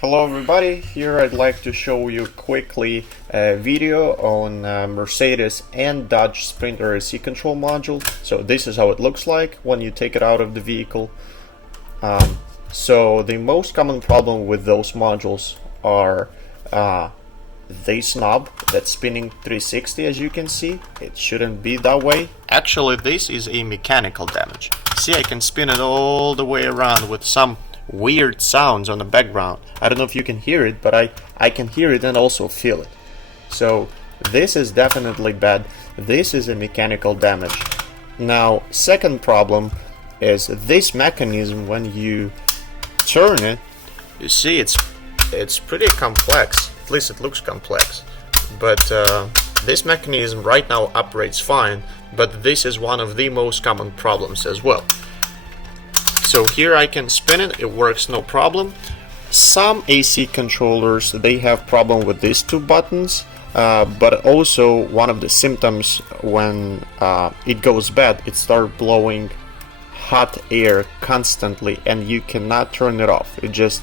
Hello everybody, here I'd like to show you quickly a video on Mercedes and Dodge Sprinter AC control module. So this is how it looks like when you take it out of the vehicle. So the most common problem with those modules are this knob that's spinning 360, as you can see. It shouldn't be that way. Actually, this is a mechanical damage. See, I can spin it all the way around with some weird sounds on the background. I don't know if you can hear it, but I can hear it and also feel it. So this is definitely bad. This is a mechanical damage. Now, second problem is this mechanism. When you turn it, you see it's pretty complex. At least it looks complex. But this mechanism right now operates fine, but this is one of the most common problems as well. So here I can spin it, it works no problem. Some AC controllers, they have problem with these two buttons, but also one of the symptoms when it goes bad, it starts blowing hot air constantly and you cannot turn it off. It's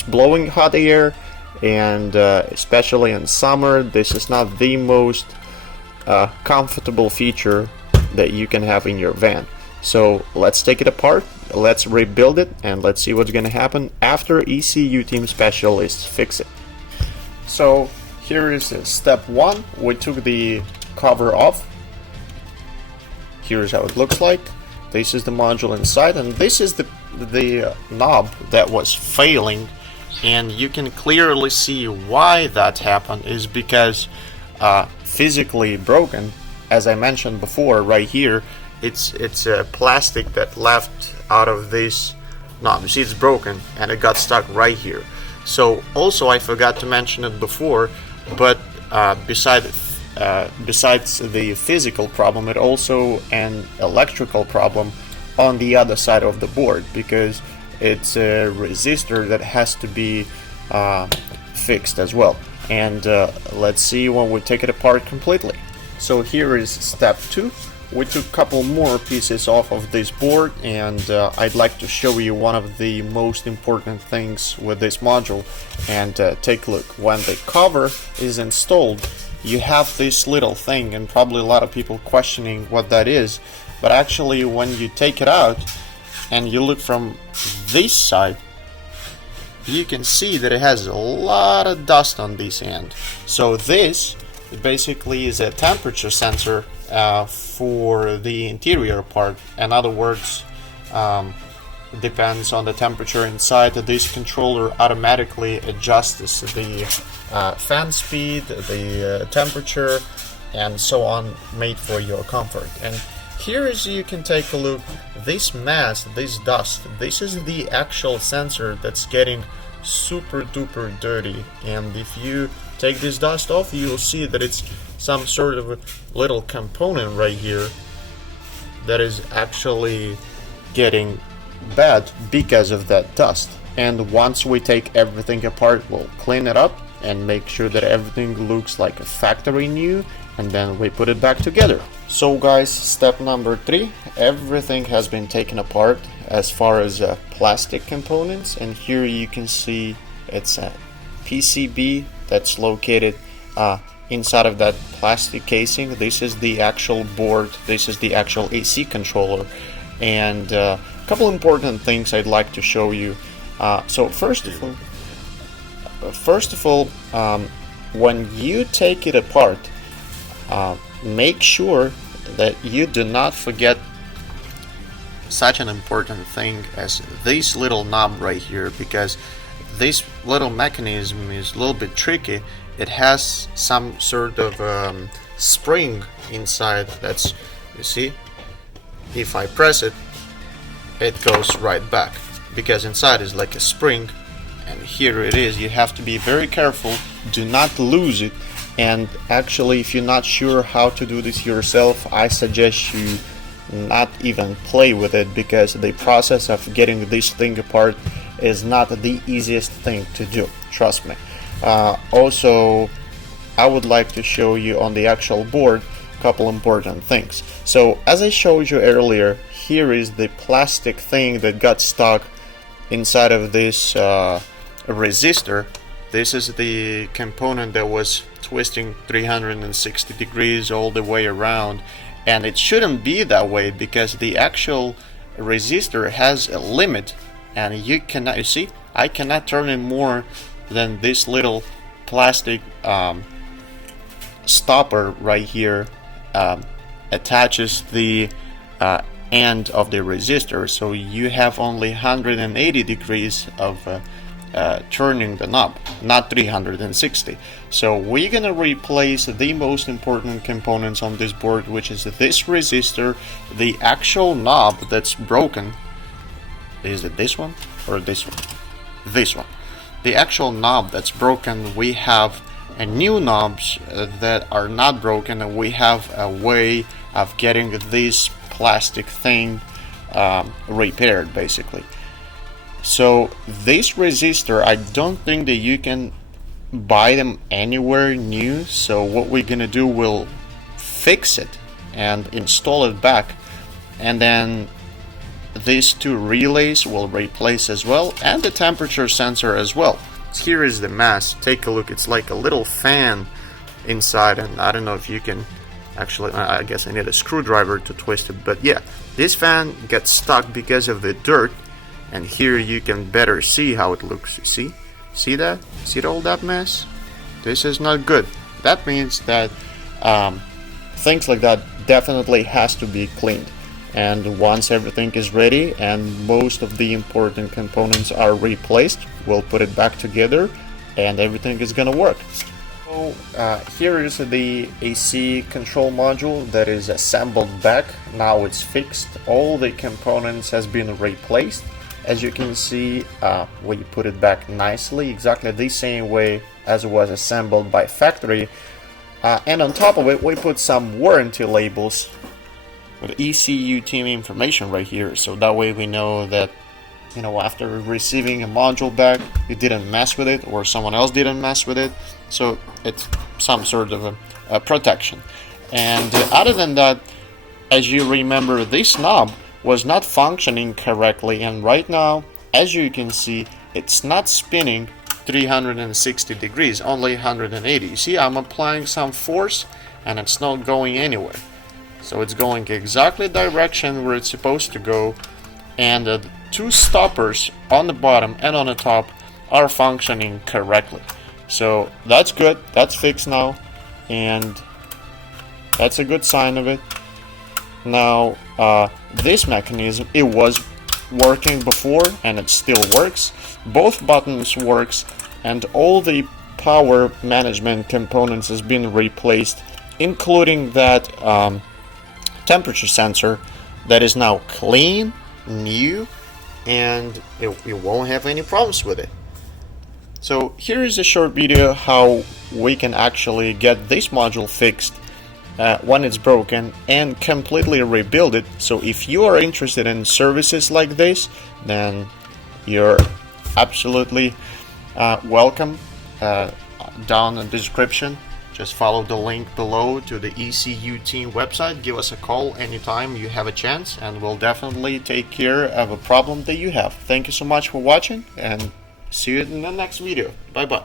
blowing hot air, and especially in summer, this is not the most comfortable feature that you can have in your van. So let's take it apart, let's rebuild it, and let's see what's going to happen after ECU team specialists fix it. So here is step one. We took the cover off. Here's how it looks like. This is the module inside, and this is the knob that was failing, and you can clearly see why that happened is because physically broken. As I mentioned before, right here, it's a plastic that left out of this knob. You see, it's broken and it got stuck right here. So also, I forgot to mention it before, but besides the physical problem, it also an electrical problem on the other side of the board, because it's a resistor that has to be fixed as well. And let's see when we take it apart completely. So here is step two. We took a couple more pieces off of this board, and I'd like to show you one of the most important things with this module. And take a look. When the cover is installed, you have this little thing, and probably a lot of people questioning what that is. But actually, when you take it out and you look from this side, you can see that it has a lot of dust on this end. So this basically is a temperature sensor for the interior part. In other words, depends on the temperature inside, this controller automatically adjusts the fan speed, the temperature, and so on, made for your comfort. And here, as you can take a look, this mass, this dust, this is the actual sensor that's getting super duper dirty. And if you take this dust off, you'll see that it's some sort of a little component right here that is actually getting bad because of that dust. And once we take everything apart, we'll clean it up and make sure that everything looks like a factory new, and then we put it back together. So guys, step number 3, everything has been taken apart as far as plastic components, and here you can see it's a PCB that's located inside of that plastic casing. This is the actual board, this is the actual AC controller, and a couple important things I'd like to show you. So first of all, when you take it apart, make sure that you do not forget such an important thing as this little knob right here, because this little mechanism is a little bit tricky. It has some sort of spring inside. That's, you see, if I press it, it goes right back, because inside is like a spring, and here it is. You have to be very careful, do not lose it. And actually, if you're not sure how to do this yourself, I suggest you not even play with it, because the process of getting this thing apart is not the easiest thing to do, trust me. Also, I would like to show you on the actual board a couple important things. So as I showed you earlier, here is the plastic thing that got stuck inside of this resistor. This is the component that was twisting 360 degrees all the way around, and it shouldn't be that way because the actual resistor has a limit, and you cannot, you see, I cannot turn it more than this little plastic stopper right here attaches the end of the resistor, so you have only 180 degrees of turning the knob, not 360. So we're gonna replace the most important components on this board, which is this resistor. The actual knob that's broken, is it this one or this one? This one. The actual knob that's broken, we have new knobs that are not broken, and we have a way of getting this plastic thing repaired basically. So this resistor, I don't think that you can buy them anywhere new, so what we're gonna do, we'll fix it and install it back, and then these two relays will replace as well, and the temperature sensor as well. Here is the mess. Take a look. It's like a little fan inside, and I don't know if you can actually, I guess I need a screwdriver to twist it, but yeah, this fan gets stuck because of the dirt, and here you can better see how it looks. You see that? See all that mess? This is not good. That means that things like that definitely has to be cleaned. And once everything is ready and most of the important components are replaced, we'll put it back together and everything is gonna work. So here is the AC control module that is assembled back. Now it's fixed. All the components has been replaced. As you can see, we put it back nicely, exactly the same way as it was assembled by factory. And on top of it, we put some warranty labels with ECU Team information right here, so that way we know that, you know, after receiving a module back, you didn't mess with it or someone else didn't mess with it, so it's some sort of a protection. And other than that, as you remember, this knob was not functioning correctly, and right now, as you can see, it's not spinning 360 degrees, only 180. You see, I'm applying some force and it's not going anywhere. So it's going exactly the direction where it's supposed to go, and the two stoppers on the bottom and on the top are functioning correctly. So that's good, that's fixed now, and that's a good sign of it. Now this mechanism, it was working before and it still works. Both buttons works, and all the power management components has been replaced, including that temperature sensor that is now clean, new, and you won't have any problems with it. So here is a short video how we can actually get this module fixed when it's broken and completely rebuild it. So if you are interested in services like this, then you're absolutely welcome. Down in the description, just follow the link below to the ECU Team website. Give us a call anytime you have a chance, and we'll definitely take care of a problem that you have. Thank you so much for watching, and see you in the next video. Bye bye.